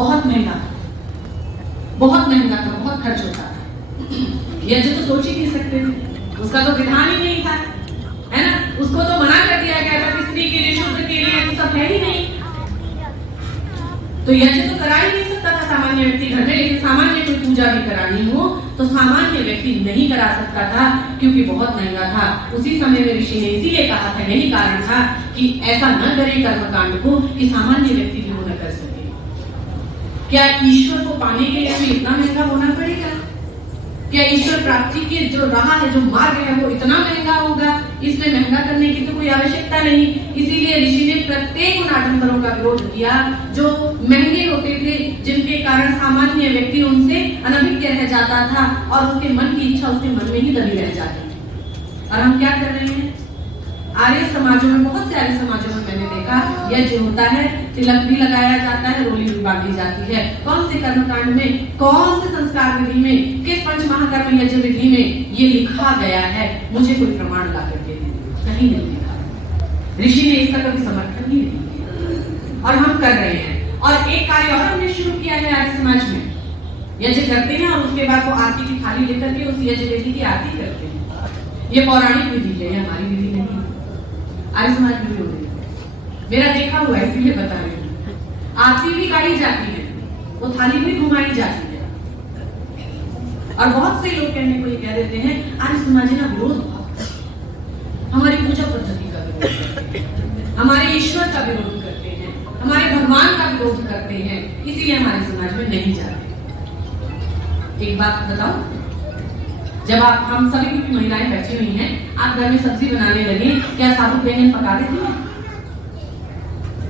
बहुत महंगा था, बहुत महंगा था, बहुत खर्च होता था। यज्ञ तो सोच ही नहीं सकते थे, उसका तो विधान ही नहीं था, है ना। उसको तो मना कर दिया गया था कि स्त्री के लिए, शूद्र के लिए तो सब है ही नहीं। तो यज्ञ तो करा ही नहीं सकता था सामान्य व्यक्ति घर में, लेकिन सामान्य कोई पूजा भी करानी हो तो सामान्य व्यक्ति नहीं करा सकता था, क्योंकि बहुत महंगा था। उसी समय में ऋषि ने इसीलिए कहा था, यही कारण था कि ऐसा न करें कर्मकांड को कि सामान्य व्यक्ति भी वो न कर सके। क्या ईश्वर को पाने के लिए हमें इतना महंगा होना पड़ेगा? क्या ईश्वर प्राप्ति के जो राह है, जो मार्ग है, वो इतना महंगा होगा? इसमें महंगा करने की तो कोई आवश्यकता नहीं। इसीलिए ऋषि ने प्रत्येक उन आडंबरों का विरोध किया जो महंगे होते थे, जिनके कारण सामान्य व्यक्ति उनसे अनभिज्ञ रह जाता था और उसके मन की इच्छा उसके मन में ही दबी रह जाती थी। और हम क्या कर रहे हैं? आर्य समाजों में, बहुत से आर्य समाजों में मैंने देखा, यज्ञ होता है, तिलक भी लगाया जाता है, रोली भी बांधी जाती है। कौन से कर्मकांड में, कौन से संस्कार विधि में, किस पंच महाकर्म यज्ञ विधि में ये लिखा गया है? मुझे कोई प्रमाण ला करके कहीं नहीं लिखा। ऋषि ने इसका कभी समर्थन ही नहीं किया और हम कर रहे हैं। और एक कार्य और हमने शुरू किया है आर्य समाज में, यज्ञ करते हैं और उसके बाद वो आरती की थाली लेकर के उस यज्ञ विधि की आरती करते हैं। ये पौराणिक विधि है, हमारी विधि नहीं है, आर्य समाज में भी हो रही है। मेरा देखा हुआ है, इसीलिए बता रही हूँ। आरती भी गाड़ी जाती है, वो थाली भी घुमाई जाती है। और बहुत से लोग कहने को ये कह देते हैं, आर्य समाजी का विरोध बहुत, हमारी पूजा पद्धति का विरोध करते हैं, हमारे ईश्वर का विरोध करते हैं, हमारे भगवान का विरोध करते हैं, इसीलिए हमारे समाज में नहीं जाते। एक बात बताओ, जब आप, हम सभी की महिलाएं बैठी हुई हैं, आप घर में सब्जी बनाने लगे, क्या साबुत बैंगन पका देती हैं?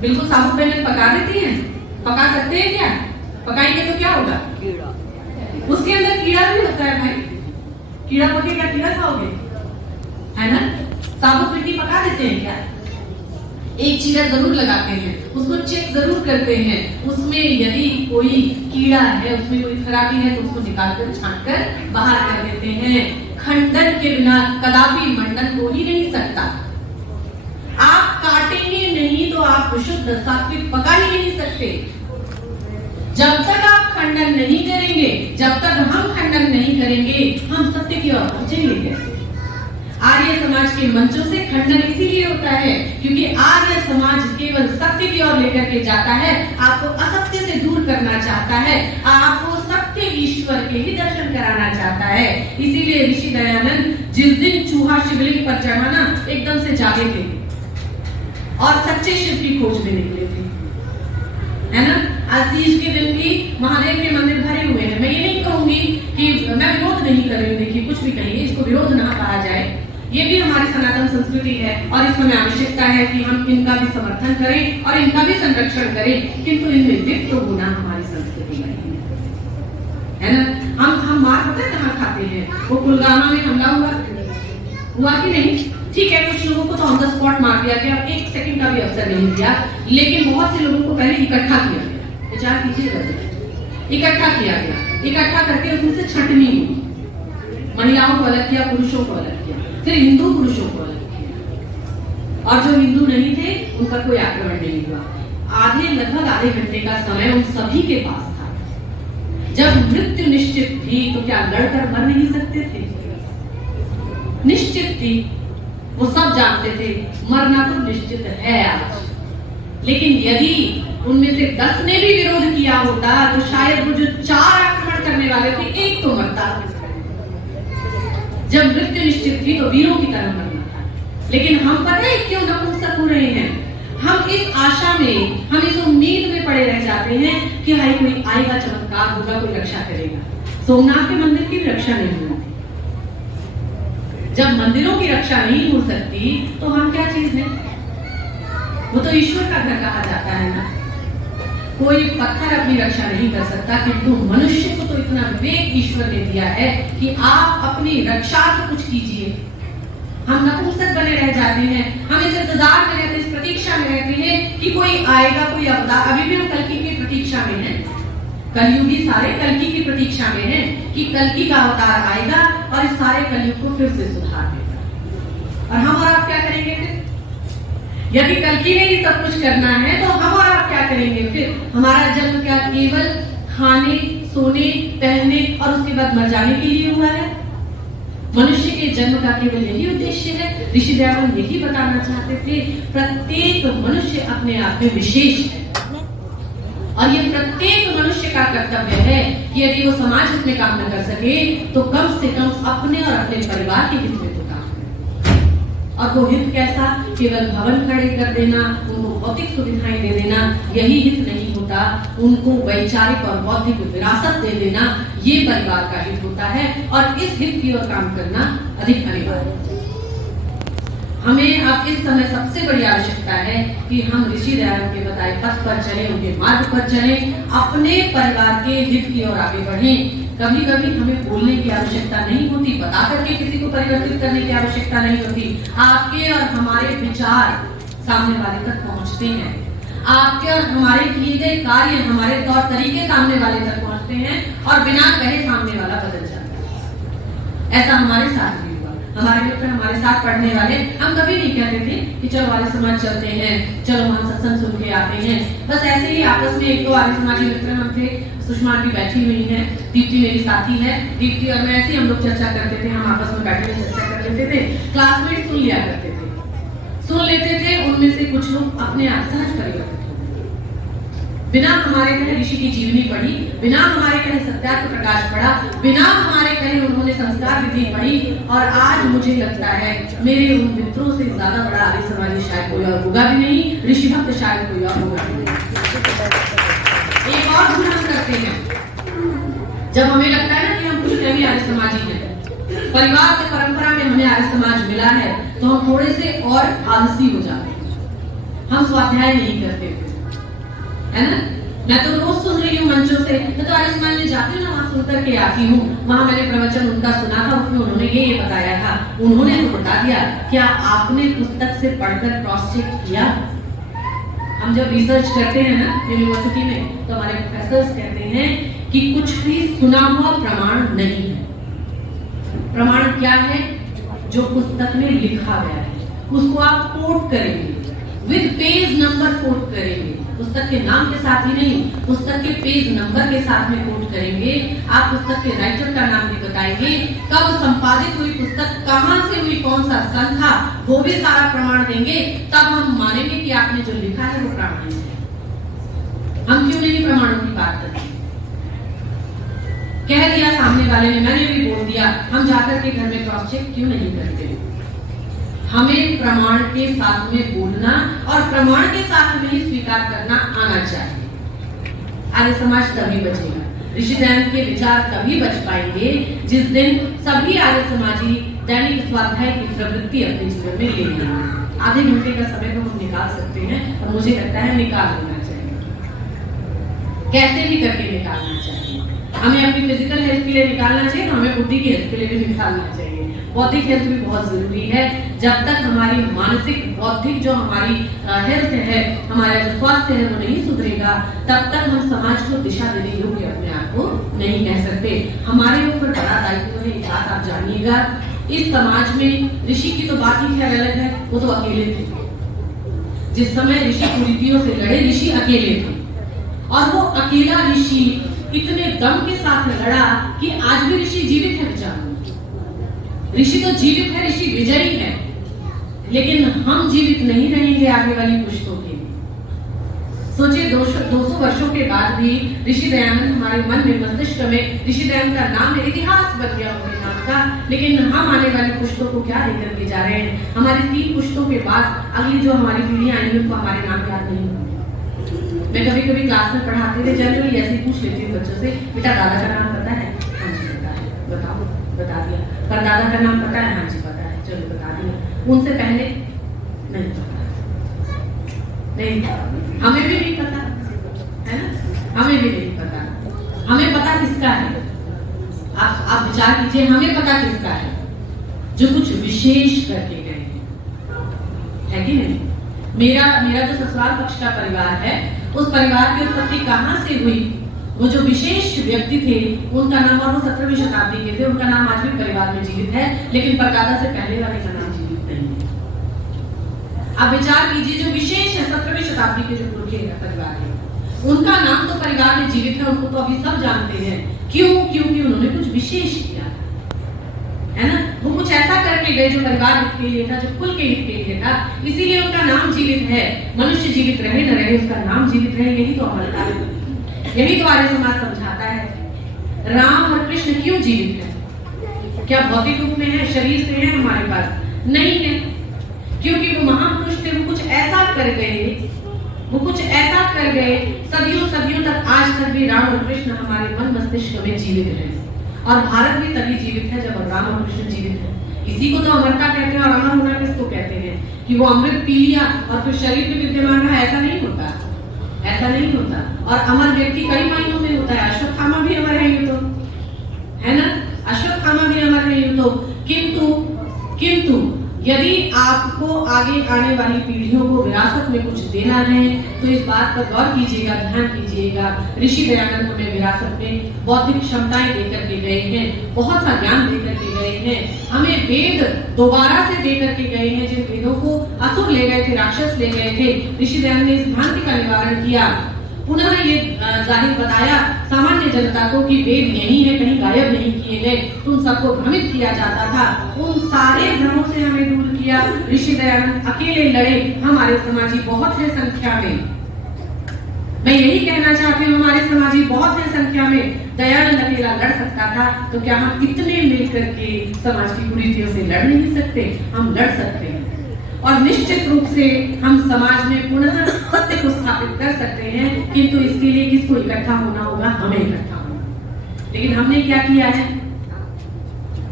बिल्कुल साबुत बैंगन पका देती हैं? पका सकते हैं क्या? पकाएंगे तो क्या होगा? कीड़ा, उसके अंदर कीड़ा भी होता है भाई। कीड़ा पकेगा, कीड़ा खाओगे, है ना। साबुत मिट्टी पका देते हैं क्या? एक चीरा जरूर लगाते हैं, उसको चेक जरूर करते हैं, उसमें यदि कोई कीड़ा है, उसमें कोई खराबी है तो उसको निकालकर छांट कर बाहर कर देते हैं। खंडन के बिना कदापि मंडन हो ही नहीं सकता। आप काटेंगे नहीं तो आप शुद्ध सात्विक पका ही नहीं सकते। जब तक आप खंडन नहीं करेंगे, जब तक हम खंडन नहीं करेंगे, हम सत्य की ओर पहुंचेंगे कैसे? आर्य समाज के मंचों से खंडन इसीलिए होता है क्योंकि आर्य समाज केवल सत्य की ओर लेकर के जाता है, आपको असत्य से दूर करना चाहता है, आपको सत्य ईश्वर के ही दर्शन कराना चाहता है। इसीलिए ऋषि दयानंद जिस दिन चूहा शिवलिंग पर चढ़ा ना, एकदम से जागे थे और सच्चे शिव की खोज में निकले थे, है ना। आज तीज के दिन भी महादेव के मंदिर भरे हुए हैं। मैं ये नहीं कहूंगी कि मैं विरोध नहीं कर रही हूँ, देखिए कुछ भी कहिए, इसको विरोध ना कहा जाए, ये भी हमारी सनातन संस्कृति है और इस समय आवश्यकता है कि हम इनका भी समर्थन करें और इनका भी संरक्षण करें, किंतु इनमें लिप्त होना हमारी संस्कृति नहीं है ना। हम मार पता है कहाँ खाते हैं? वो पुलवामा में हमला हुआ कि नहीं? ठीक है, कुछ लोगों को तो ऑन द स्पॉट मार दिया गया, एक सेकंड का भी अवसर नहीं दिया, लेकिन बहुत से लोगों को पहले इकट्ठा किया गया, विचार कीजिएगा, इकट्ठा किया गया, इकट्ठा करके उसमें से छंटनी हुई, महिलाओं को अलग किया, पुरुषों को अलग किया, फिर हिंदू पुरुषों को अलग किया, और जो हिंदू नहीं थे उन पर कोई आक्रमण नहीं हुआ। लगभग आधे घंटे का समय उन सभी के पास था। जब मृत्यु निश्चित थी तो क्या लड़कर मर नहीं सकते थे? निश्चित थी, वो सब जानते थे मरना तो निश्चित है आज। लेकिन यदि उनमें से 10 ने भी विरोध किया होता तो शायद वो जो 4 आक्रमण करने वाले थे, एक तो मरता। जब मृत्यु निश्चित थी तो वीरों की तरह मरना था। लेकिन हम पता है क्यों नपुंसक हो रहे हैं? हम इस आशा में, हम इस उम्मीद में पड़े रह जाते हैं कि हाय कोई आएगा, चमत्कार होगा, कोई रक्षा करेगा। सोमनाथ के मंदिर की रक्षा नहीं हुई। जब मंदिरों की रक्षा नहीं हो सकती तो हम क्या चीज है? वो तो ईश्वर का घर कहा जाता है ना। कोई पत्थर अपनी रक्षा नहीं कर सकता, किंतु मनुष्य को तो इतना विवेक ईश्वर ने दिया है कि आप अपनी रक्षा तो कुछ कीजिए। हम नपुंसक बने रह जाते हैं, हम इस इंतजार में रहते, इस प्रतीक्षा में रहते हैं कि कोई आएगा, कोई अवतार। अभी भी हम कल्कि की प्रतीक्षा में हैं, कलयुगी सारे कल्कि की प्रतीक्षा में हैं कि कल्कि का अवतार आएगा और इस सारे कलयुग को फिर से सुधार देगा। और हम और आप क्या करेंगे फिर? यदि कल्कि ने ही सब कुछ करना है तो हम और आप क्या करेंगे फिर? हमारा जन्म क्या केवल खाने, सोने, पहनने और उसके बाद मर जाने के लिए हुआ है? मनुष्य के जन्म का केवल यही उद्देश्य है? ऋषि दयानंद यही बताना चाहते थे, प्रत्येक मनुष्य अपने आप में विशेष है और ये प्रत्येक मनुष्य का कर्तव्य है कि यदि वो समाज हित में काम न कर सके तो कम से कम अपने और अपने परिवार के हित में तो काम करे। और वो हित कैसा? केवल भवन खड़े कर देना, उनको भौतिक सुविधाएं दे देना, यही हित नहीं होता। उनको वैचारिक और बौद्धिक विरासत दे देना, ये परिवार का हित होता है और इस हित की ओर काम करना अधिक अनिवार्य है। हमें अब इस समय सबसे बड़ी आवश्यकता है कि हम ऋषि दयानंद के बताए पथ पर चलें, उनके मार्ग पर चलें, अपने परिवार के हित की ओर आगे बढ़ें। कभी कभी हमें बोलने की आवश्यकता नहीं होती, बता करके किसी को परिवर्तित करने की आवश्यकता नहीं होती। आपके और हमारे विचार सामने वाले तक पहुंचते हैं, आपके और हमारे किए गए कार्य, हमारे तौर तरीके सामने वाले तक पहुंचते हैं और बिना कहे सामने वाला बदल जाता है। ऐसा हमारे साथ भी हुआ। हमारे मित्र, हमारे साथ पढ़ने वाले, हम कभी नहीं कहते थे कि चलो आर्य समाज चलते हैं, चलो हम सत्संग सुन के आते हैं। बस ऐसे ही आपस में एक दो आर्य समाजी मित्र हम थे, सुषमा भी बैठी हुई है, दीप्ति मेरी साथी है, दीप्ति और मैं ऐसे ही हम लोग चर्चा करते थे, हम आपस में बैठे चर्चा कर लेते थे। क्लासमेट सुन लिया करते थे, सुन लेते थे, उनमें से कुछ लोग अपने आप सहज परिवर्तित हो गए। बिना हमारे कहे ऋषि की जीवनी पढ़ी, बिना हमारे कहे सत्यार्थ प्रकाश पढ़ा, बिना हमारे कहे उन्होंने संस्कार विधि पढ़ी और आज मुझे लगता है मेरे उन मित्रों से ज्यादा बड़ा आर्य समाजी शायद कोई और होगा भी नहीं, ऋषि भक्त शायद कोई और होगा भी नहीं। एक और भूल हम करते हैं, जब हमें लगता है ना कि हम कुछ भी आर्य समाजी हैं, परिवार से परंपरा में हमें आर्य समाज मिला है, तो हम थोड़े से और आलसी हो जाते हैं, हम स्वाध्याय नहीं करते थे, है ना? मैं तो रोज सुन रही हूँ मंचों से, मैं तो आर्य समाज में जाती हूँ ना, वहां सुन करके आती हूँ, वहां मैंने प्रवचन उनका सुना था, उसमें उन्होंने ये बताया था, उन्होंने तो बता दिया। क्या आपने पुस्तक से पढ़कर क्रॉस चेक किया? हम जब रिसर्च करते हैं ना यूनिवर्सिटी में, तो हमारे प्रोफेसर्स कहते हैं कि कुछ भी सुना हुआ प्रमाण नहीं है। प्रमाण क्या है? जो पुस्तक में लिखा गया है, उसको आप कोट करेंगे, विद पेज नंबर कोट करेंगे, पुस्तक के नाम के साथ ही नहीं, पुस्तक के पेज नंबर के साथ में कोट करेंगे। आप पुस्तक के राइटर का नाम भी बताएंगे, कब संपादित हुई पुस्तक, कहां से हुई, कौन सा सन था, वो भी सारा प्रमाण देंगे, तब हम मानेंगे कि आपने जो लिखा है वो प्रामाणिक है। हम क्यों नहीं प्रमाणों की बात करते? कह दिया सामने वाले ने, मैंने भी बोल दिया, हम जाकर के घर में क्रॉस चेक क्यों नहीं करते? हमें प्रमाण के साथ में बोलना और प्रमाण के साथ में ही स्वीकार करना आना चाहिए। आर्य समाज तभी बचेगा, ऋषि दयानंद के विचार तभी बच पाएंगे जिस दिन सभी आर्य समाजी दैनिक स्वाध्याय की प्रवृत्ति अपने जीवन में ले लेंगे। आधे घंटे का समय तो हम निकाल सकते हैं और मुझे लगता है निकाल लेना चाहिए, कैसे भी करके निकालना चाहिए। हमें अपनी फिजिकल हेल्थ के लिए निकालना चाहिए, तो हमें बुद्धि की हेल्थ के लिए भी निकालना चाहिए। बौद्धिक हेल्थ भी बहुत जरूरी है। जब तक हमारी मानसिक बौद्धिक जो हमारी हेल्थ है, हमारा जो स्वास्थ्य है वो नहीं सुधरेगा, तब तक हम समाज को दिशा देने योग्य अपने आप को नहीं कह सकते। हमारे ऊपर बड़ा दायित्व है, एक बात आप जानिएगा, इस समाज में ऋषि की तो बात ही खैर अलग है, वो तो अकेले थे। जिस समय ऋषि कुरीतियों से लड़े, ऋषि अकेले थे और वो अकेला ऋषि इतने दम के साथ लड़ा कि आज भी ऋषि जीवित है। विचार, ऋषि तो जीवित है, ऋषि विजयी है, लेकिन हम जीवित नहीं रहेंगे आगे वाली पुश्तों के। सोचिए 200 वर्षों के बाद भी ऋषि दयानंद हमारे मन में, मस्तिष्क में, ऋषि दयानंद का नाम है, इतिहास बन गया उनके नाम का, लेकिन हम आने वाली पुश्तों को क्या लेकर के जा रहे हैं? हमारी 3 पुश्तों के बाद अगली जो हमारी पीढ़ियां आएंगी उनको हमारे नाम याद नहीं होंगे। मैं कभी कभी क्लास में पढ़ाते हुए जनरली ऐसे पूछ लेती हूँ बच्चों से, बेटा दादा का नाम पता है? हाँ जी पता है। बताओ, बता दिया। परदादा का नाम पता है? हाँ जी पता है। चलो बता दिया। उनसे पहले नहीं पता, नहीं, हमें भी नहीं पता, है ना? हमें भी नहीं पता। हमें पता किसका है? आप विचार कीजिए, हमें पता किसका है? जो कुछ विशेष करके गए है कि नहीं? मेरा जो ससुराल पक्ष का परिवार है, उस परिवार की उत्पत्ति कहाँ से हुई? वो जो विशेष व्यक्ति थे उनका नाम, और वो 17वीं शताब्दी के थे, उनका नाम आज भी परिवार में जीवित है, लेकिन परदादा से पहले वाले का नाम जीवित नहीं है। आप विचार कीजिए, जो विशेष है 17वीं शताब्दी के जो पुरखे परिवार है, उनका नाम तो परिवार में जीवित है, उनको तो अभी सब जानते हैं। क्यों? क्योंकि उन्होंने कुछ विशेष किया, है ना। वो कुछ ऐसा करके गए जो परिवार हित के लिए था, जो कुल के हित के लिए था, इसीलिए उनका नाम जीवित है। मनुष्य जीवित रहे न रहे, उसका नाम जीवित रहे, यही तो अमरता है, यही तो आर्य समाज समझाता है। राम और कृष्ण क्यों जीवित है? क्या भौतिक रूप में है, शरीर से है हमारे पास? नहीं है, क्योंकि वो महापुरुष थे, वो कुछ ऐसा कर गए, वो कुछ ऐसा कर गए, सदियों सदियों तक, आज तक भी राम और कृष्ण हमारे मन मस्तिष्क में जीवित रहे। और भारत भी तभी जीवित है जब राम और कृष्ण जीवित है। इसी को तो अमरता कहते हैं। और अमर होना किसको कहते हैं? कि वो अमृत पी लिया और फिर शरीर में विद्यमान रहा, ऐसा नहीं होता, ऐसा नहीं होता। और अमर व्यक्ति कई मायनों में होता है। अश्वत्थामा भी अमर है, ये तो है ना, अश्वत्थामा भी अमर है, ये तो। किंतु यदि आपको आगे आने वाली पीढ़ियों को विरासत में कुछ देना है तो इस बात पर गौर कीजिएगा, ध्यान कीजिएगा। ऋषि दयानंद हमें विरासत में बौद्धिक क्षमताएं देकर के गए हैं, बहुत सा ज्ञान देकर के गए हैं। हमें वेद दोबारा से देकर के गए हैं, जिन वेदों को असुर ले गए थे, राक्षस ले गए थे। ऋषि दयानंद ने इस भ्रांति का निवारण किया। उन्होंने ये जाहिर बताया सामान्य जनता को कि वेद यही है, कहीं गायब नहीं किए गए। तो उन सबको भ्रमित किया जाता था, उन सारे भ्रमों से हमें दूर किया। ऋषि दयानंद अकेले लड़े, हमारे समाजी बहुत है संख्या में। मैं यही कहना चाहती हूँ, हमारे समाजी बहुत है संख्या में। दयानंद अकेला लड़ सकता था, तो क्या हम इतने मिलकर के समाज की कुरीतियों से लड़ नहीं सकते? हम लड़ सकते हैं, और निश्चित रूप से हम समाज में पुनः सत्य को स्थापित कर सकते हैं। किंतु इसके लिए किसको इकट्ठा होना होगा? हमें इकट्ठा होना। लेकिन हमने क्या किया है?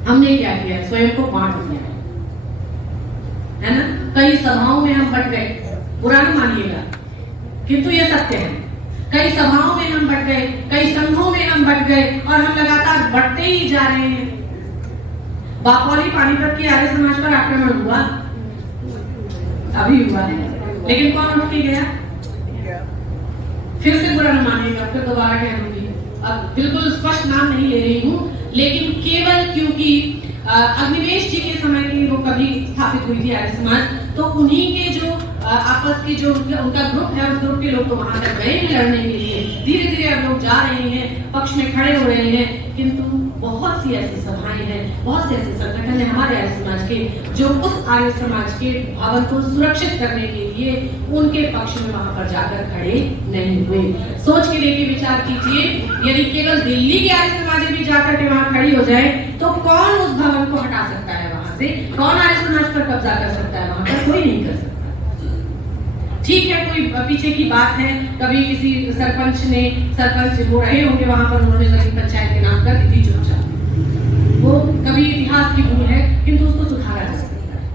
हमने क्या किया? स्वयं को बांट दिया है ना। कई सभाओं में हम बट गए, बुरा न मानिएगा, किंतु यह सत्य है। कई सभाओं में हम बट गए, कई संघों में हम बट गए, और हम लगातार बढ़ते ही जा रहे हैं। बापोली पानीपत की आर्य समाज पर आक्रमण हुआ, अभी हुआ है, लेकिन कौन उठ के गया? फिर से बुरा न मानिएगा, फिर दोबारा कह दूंगी, अब बिल्कुल स्पष्ट नाम नहीं ले रही हूँ, लेकिन केवल क्योंकि अग्निवेश जी के समय की वो कभी स्थापित हुई थी आर्य समाज, तो उन्हीं के जो आपस की जो उनका ग्रुप है, उस ग्रुप के लोग तो वहां तक गए हैं लड़ने के लिए। धीरे धीरे अब लोग जा रहे हैं, पक्ष में खड़े हो रहे हैं। किंतु बहुत सी ऐसी सभाएं हैं, बहुत से ऐसे संगठन है हमारे आर्य समाज के, जो उस आर्य समाज के भावन को सुरक्षित करने के लिए उनके पक्ष में वहां पर जाकर खड़े नहीं हुए। सोच के लेके विचार कीजिए, यदि केवल दिल्ली के आर्य समाज भी जाकर के वहां खड़ी हो जाए तो कौन उस भवन को हटा सकता है वहां से? कौन आर्य समाज पर कब्जा कर सकता है? वहां पर कोई नहीं कर सकता। ठीक है, कोई पीछे की बात है, कभी किसी सरपंच हो रहे होंगे वहां पर, उन्होंने जमीन पंचायत के नाम कर दी थी चुपचाप, वो कभी इतिहास की भूल है, किंतु उसको सुधारा जा सकता है।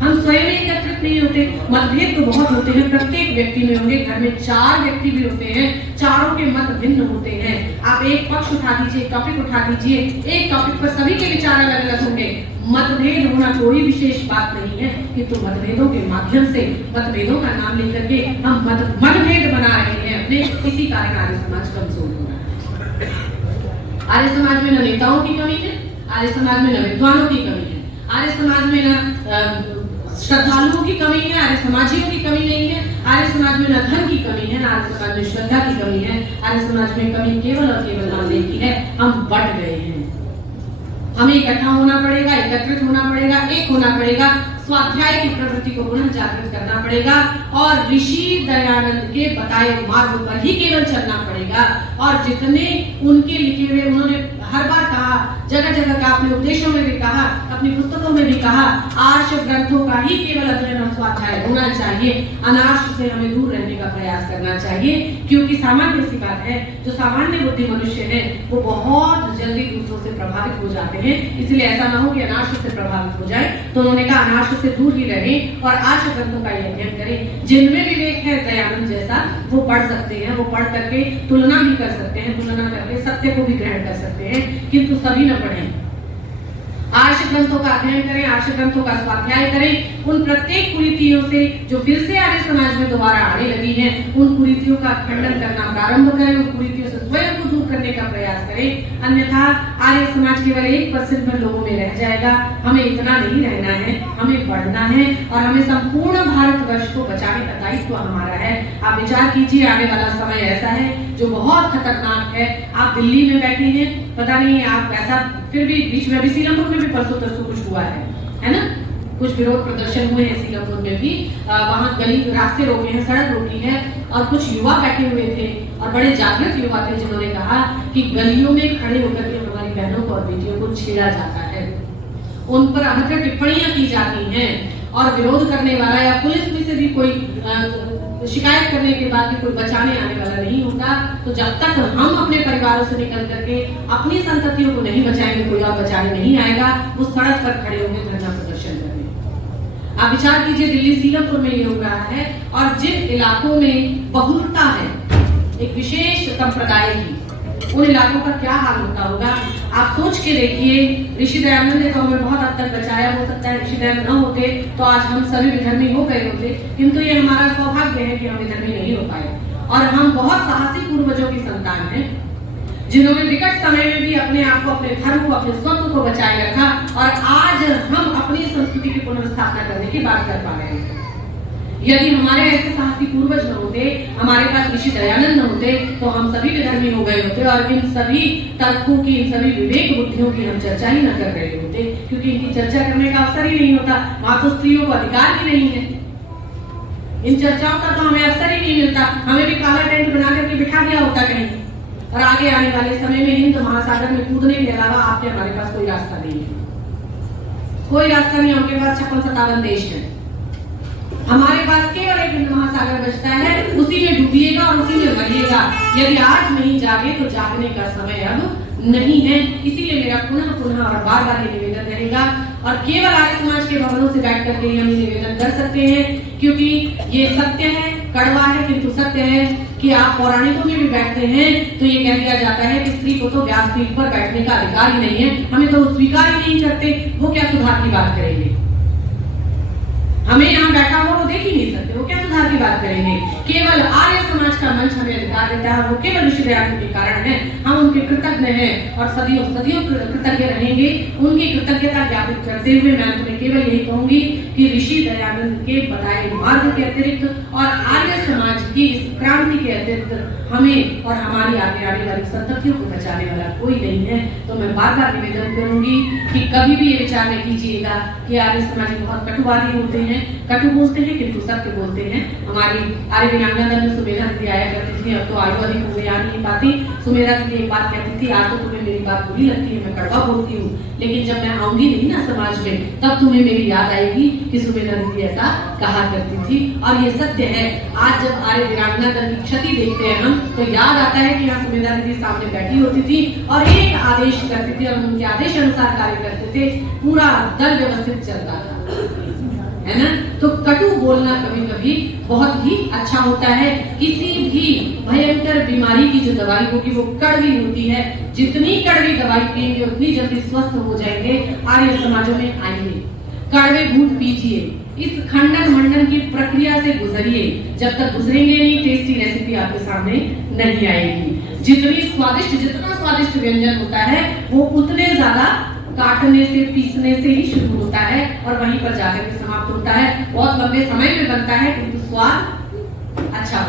हम स्वयं एकत्रित नहीं होते, मतभेद तो बहुत होते हैं, प्रत्येक व्यक्ति में होंगे। घर में 4 व्यक्ति भी होते हैं, चारों के मत भिन्न होते हैं। आप एक पक्ष उठा दीजिए, टॉपिक उठा दीजिए, एक टॉपिक पर सभी के विचार अलग अलग होंगे। मतभेद होना कोई विशेष बात नहीं है, किंतु मतभेदों के माध्यम से, मतभेदों का नाम लेकर के हम मतभेद बना रहे हैं अपने। इसी कारण आर्य समाज कमजोर हो रहा है। आर्य समाज में न नेताओं की कमी है, आर्य समाज में न विद्वानों की कमी है, आर्य समाज में न श्रद्धालुओं की कमी है, आर्य समाजियों की कमी नहीं है, आर्य समाज में न धन की कमी है, न आर्य समाज में श्रद्धा की कमी है। आर्य समाज में कमी केवल और केवल नाम की है, हम बढ़ गए हैं। हमें इकट्ठा होना पड़ेगा, एकत्रित होना पड़ेगा, एक होना पड़ेगा, स्वाध्याय की प्रवृत्ति को पुनः जागृत करना पड़ेगा, और ऋषि दयानंद के बताए मार्ग पर ही केवल चलना पड़ेगा। और जितने उनके लिखे हुए, उन्होंने हर बार कहा, जगह जगह का अपने उपदेशों में भी कहा, अपनी पुस्तकों में भी कहा, आर्ष ग्रंथों का ही केवल अध्ययन और स्वाध्याय होना चाहिए। अनार्ष से हमें दूर रहने का प्रयास करना चाहिए, क्योंकि सामान्य सी बात है, जो सामान्य बुद्धि मनुष्य है वो बहुत जल्दी दूसरों से प्रभावित हो जाते हैं। इसलिए ऐसा ना हो कि अनार्ष से प्रभावित हो जाए, तो उन्होंने कहा अनार्ष से दूर ही रहें और आर्ष ग्रंथों का अध्ययन करें। जिनमें विवेक है दयानंद जैसा, वो पढ़ सकते हैं, वो पढ़ करके तुलना भी कर सकते हैं, तुलना करके सत्य को भी ग्रहण कर सकते हैं, किंतु सभी न पढ़ें। आर्ष ग्रंथों का अध्ययन करें, आर्ष ग्रंथों का स्वाध्याय करें, उन प्रत्येक कुरीतियों से जो फिर से आर्य समाज में दोबारा आने लगी हैं, उन कुरीतियों का खंडन करना प्रारंभ करें, उन कुरीतियों से स्वयं को दूर करने का प्रयास करें। अन्यथा आर्य समाज केवल 1% में लोगों में रह जाएगा। हमें इतना नहीं रहना है, हमें बढ़ना है और हमें संपूर्ण भारतवर्ष को बचाने का दायित्व हमारा है। आप विचार कीजिए, आने वाला समय ऐसा है जो बहुत खतरनाक है। आप दिल्ली में बैठे हैं, पता नहीं आप ऐसा, फिर भी बीच में भी सीलमपुर में भी परसों तरसों कुछ हुआ है ना, कुछ विरोध प्रदर्शन हुए हैं सीलमपुर में भी, वहां गली रास्ते रोके हैं, सड़क रोकी है और कुछ युवा बैठे हुए थे और बड़े जागृत युवा थे जिन्होंने कहा कि गलियों में खड़े होकर के हमारी बहनों को और बेटियों को छेड़ा जाता है, उन पर अभद्र टिप्पणियां की जाती हैं और विरोध करने वाला या पुलिस में से भी कोई शिकायत करने के बाद भी कोई बचाने आने वाला नहीं होता। तो जब तक हम अपने परिवारों से निकल करके अपनी संततियों को नहीं बचाएंगे, कोई और बचाने नहीं आएगा। वो सड़क पर खड़े होंगे धरना प्रदर्शन करने। आप विचार कीजिए, दिल्ली सीलमपुर में ये हो रहा है और जिन इलाकों में बहुलता है एक विशेष संप्रदाय की, उन इलाकों का क्या हाल होता होगा। आप सोच के देखिए, ऋषि दयानंद ने तो हमें बहुत हद तक बचाया। हो सकता है ऋषि दयानंद न होते तो आज हम सभी विधर्मी हो गए होते, किंतु ये हमारा सौभाग्य है कि हम विधर्मी नहीं हो पाए। और हम बहुत साहसी पूर्वजों की संतान हैं जिन्होंने विकट समय में भी अपने आप को, अपने धर्म को, अपने स्वत्व को बचाए रखा और आज हम अपनी संस्कृति की पुनर्स्थापना करने की बात कर पा रहे हैं। यदि हमारे ऐसे साहसी पूर्वज न होते, हमारे पास ऋषि दयानंद न होते, तो हम सभी विधर्मी हो गए होते और इन सभी तर्कों की, इन सभी विवेक बुद्धियों की हम चर्चा ही न कर रहे होते, क्योंकि इनकी चर्चा करने का अवसर ही नहीं होता। वहां तो स्त्रियों को अधिकार ही नहीं है, इन चर्चाओं का तो हमें अवसर ही नहीं मिलता। हमें भी काला टेंट बना करके बिठा दिया होता कहीं और आगे आने वाले समय में हिंद महासागर में कूदने के अलावा आपके हमारे पास कोई रास्ता नहीं है, कोई रास्ता नहीं। उनके पास 56-57 देश है, हमारे पास केवल एक हिंद महासागर बचता है, उसी में डूबिएगा और उसी में मरिएगा। यदि आज नहीं जागे तो जागने का समय अब नहीं है। इसीलिए मेरा पुनः पुनः और बार बार ये निवेदन रहेगा और केवल आर्य समाज के भवनों से बैठ करके हम ये निवेदन कर सकते हैं, क्योंकि ये सत्य है, कड़वा है किंतु सत्य है कि आप पौराणिकों में भी बैठते हैं तो ये कह दिया जाता है कि स्त्री को तो व्यासपीठ पर बैठने का अधिकार ही नहीं है। हमें तो स्वीकार ही नहीं करते, वो क्या सुधार की बात करेंगे। हमें यहाँ बैठा हुआ वो देख ही नहीं सकते, वो क्या सुधार की बात करेंगे। केवल आर्य समाज का मंच हमें अधिकार देता है, वो केवल ऋषि दयानंद के कारण है। हम उनके कृतज्ञ हैं और सदियों सदियों कृतज्ञ रहेंगे। उनकी कृतज्ञता ज्ञापित करते हुए मैं तुम्हें केवल यही कहूंगी कि ऋषि दयानंद के बताए मार्ग के अतिरिक्त और आर्य समाज की इस क्रांति के अतिरिक्त हमें और हमारी आगे आने वाली संततियों को बचाने वाला कोई नहीं है। तो मैं बार बार निवेदन करूंगी कि कभी भी ये विचार नहीं कीजिएगा कि आर्य समाज बहुत कटुवादी होते हैं, कटु बोलते हैं किंतु सत्य बोलते हैं। हमारी आर्य वीरांगना दल में सुमेधा दीदी आया करती थी, अब तो आयु अधिक हो गई, आ नहीं पाती। सुमेधा दीदी एक बात कहती थी, आज तो तुम्हें मेरी बात बुरी लगती है, मैं कड़वा बोलती हूँ, लेकिन जब मैं आऊंगी नहीं ना समाज में तब तुम्हें मेरी याद आएगी कि सुमेधा दीदी ऐसा कहा करती थी। और ये सत्य है। आज जब आर्य वीरांगना दल की क्षति देखते हैं हम तो याद आता है कि यहाँ सुमेधा दीदी सामने बैठी होती थी और एक आदेश करती थी और उनके आदेश अनुसार कार्य करते थे, पूरा दल व्यवस्थित चलता था, है ना। तो कटु बोलना कभी कभी बहुत ही अच्छा होता है। किसी भी भयंकर बीमारी की जो दवाई होगी वो कड़वी होती है, जितनी कड़वी दवाई पिएंगे उतनी जल्दी स्वस्थ हो जाएंगे। आर्य समाजों में आइए, कड़वे घूंट पीजिए, इस खंडन मंडन की प्रक्रिया से गुजरिए। जब तक गुजरेंगे नहीं, टेस्टी रेसिपी आपके सामने नहीं आएगी। जितना स्वादिष्ट व्यंजन होता है वो उतने ज्यादा काटने से, पीसने से ही शुरू होता है और वहीं पर जाकर के समाप्त होता है। बहुत लंबे समय में बनता है किंतु स्वाद अच्छा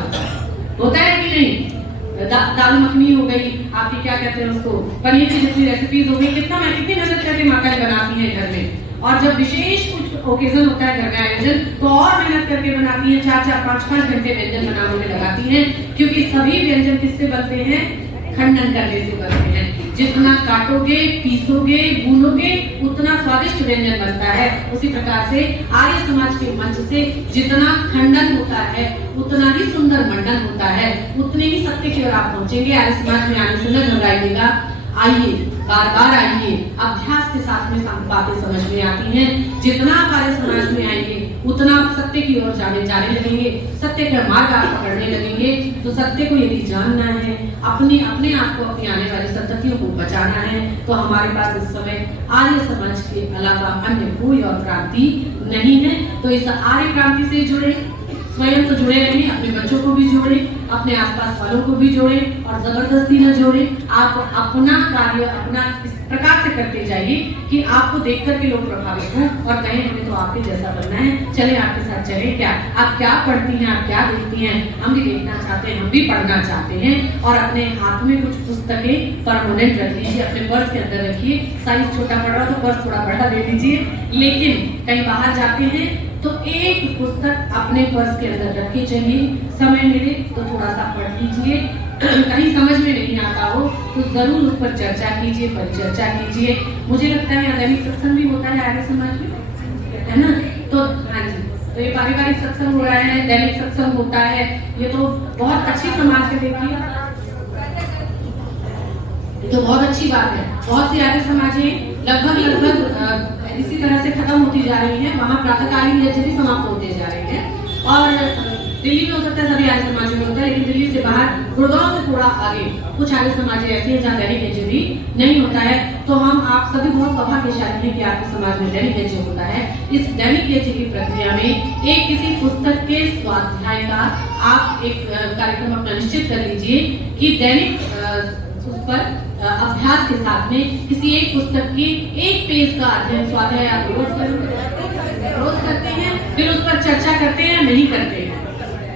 होता है कि नहीं। दाल मखनी हो गई, आपकी क्या कहते हैं उसको, पनीर की जितनी रेसिपीज हो गई, कितनी मेहनत करके माताएं बनाती है घर में। और जब विशेष कुछ ओकेजन होता है घर में आयोजन तो और मेहनत करके बनाती है, 4-4, 5-5 घंटे व्यंजन बनाने में लगाती है, क्योंकि सभी व्यंजन किससे बनते हैं, खंडन करने से बनते हैं। जितना काटोगे, पीसोगे, भूनोगे उतना स्वादिष्ट व्यंजन बनता है। उसी प्रकार से आर्य समाज के मंच से जितना खंडन होता है उतना ही सुंदर मंडन होता है, उतने ही सत्य की ओर आप पहुंचेंगे। आर्य समाज में आने से न घबराइएगा, आइए, बार बार आइए, अभ्यास के साथ में बातें समझ में आती हैं। जितना आप आर्य समाज में आएंगे उतना आप सत्य की ओर जाने लगेंगे, सत्य का मार्ग आप पकड़ने लगेंगे। तो सत्य को यदि जानना है, अपने आप को, अपनी आने वाली संततियों को बचाना है, तो हमारे पास इस समय आर्य समाज के अलावा अन्य कोई और क्रांति नहीं है। तो इस आर्य क्रांति से जुड़े, स्वयं तो जुड़े रहें, अपने बच्चों को भी जोड़े, अपने आसपास वालों को भी जोड़े और जबरदस्ती न जोड़े। आप अपना कार्य अपना इस प्रकार से करते जाइए कि आपको देख करके लोग प्रभावित हों और कहें हमें तो आपके जैसा बनना है, चले आपके साथ चले। क्या आप क्या पढ़ती हैं, आप क्या देखती हैं, हम भी देखना चाहते हैं, हम भी पढ़ना चाहते हैं। और अपने हाथ में कुछ पुस्तकें परमानेंट रख लीजिए, अपने पर्स के अंदर रखिए। साइज छोटा पड़ रहा तो पर्स थोड़ा बड़ा दे दीजिए, लेकिन कहीं बाहर जाते हैं तो एक पुस्तक अपने पर्स के अंदर रखे चलिए। समय मिले तो थोड़ा सा पढ़ लीजिए, कहीं समझ में नहीं आता हो तो जरूर उस पर चर्चा कीजिए, परिचर्चा कीजिए। मुझे लगता है दैनिक सत्संग भी होता है आर्य समाज में, है ना? तो हाँ जी, तो ये पारिवारिक सत्संग हो रहा है, दैनिक सत्संग होता है, ये तो बहुत अच्छी समाज से देखिए, तो बहुत अच्छी बात है। बहुत सी आर्य समाजें लगभग इसी तरह से खत्म होती जा रही है, वहाँ प्रातःकालीन यज्ञ भी समाप्त होते जा रहे हैं। और दिल्ली में हो सकता है सभी आर्य समाजों में होता है, लेकिन दिल्ली से बाहर गुड़गांव से थोड़ा आगे कुछ आर्य समाजें ऐसी हैं जहाँ दैनिक यज्ञ भी नहीं होता है। तो हम आप सभी बहुत सौभाग्यशाली हैं कि आपके समाज में दैनिक यज्ञ होता है। इस दैनिक यज्ञ की प्रक्रिया में एक किसी पुस्तक के स्वाध्याय का आप एक कार्यक्रम अपना निश्चित कर लीजिए कि दैनिक उस पर अभ्यास के साथ में किसी एक पुस्तक की एक पेज का अध्ययन स्वाध्याय आप रोज करते हैं, फिर उस पर चर्चा करते हैं या नहीं करते हैं,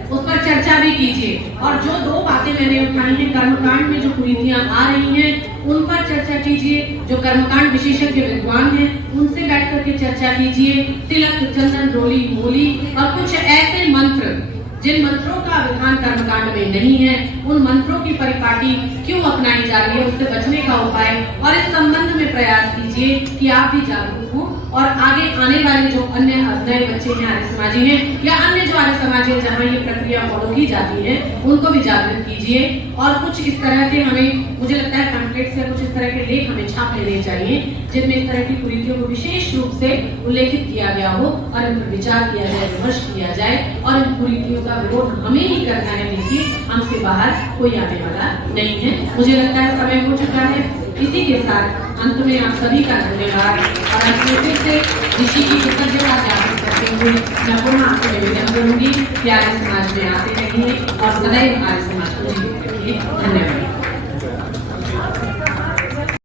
उस पर चर्चा भी कीजिए। और जो दो बातें मैंने उठाई हैं, कर्मकांड में जो कुरीतियां आ रही हैं उन पर चर्चा कीजिए। जो कर्मकांड विशेषज्ञ विद्वान हैं उनसे बैठ करके चर्चा कीजिए। तिलक, चंदन, रोली, मोली और कुछ ऐसे मंत्र जिन मंत्रों का विधान कर्मकांड में नहीं है, उन मंत्रों की परिपाटी क्यों अपनाई जा रही है, उससे बचने का उपाय और इस संबंध में प्रयास कीजिए कि आप भी जागरूक हो और आगे आने वाले जो अन्य नए बच्चे हैं आर्य समाजी हैं या अन्य जो आर्य समाजी हैं जहाँ ये प्रक्रिया फॉलो की जाती है उनको भी जागरूक कीजिए। और कुछ इस तरह के हमें, मुझे लगता है पैम्फलेट्स या कुछ इस तरह के लेख हमें छाप लेने चाहिए जिनमें इस तरह की कुरीतियों को विशेष रूप से उल्लेखित किया गया हो और इन पर विचार किया जाए, विमर्श किया जाए और इन कुरीतियों का विरोध हमें ही करना है। देखिए, हमसे बाहर कोई आने वाला नहीं है। मुझे लगता है समय हो चुका है। इसी के साथ अंत में आप सभी का धन्यवाद और अंत में फिर से ऋषि की कृतज्ञता ज्ञापित करते हुए मैं पुनः आपसे निवेदन करूंगी कि आर्य समाज में आते रहिए और सदैव आर्य समाज को जीवित रखिए। धन्यवाद।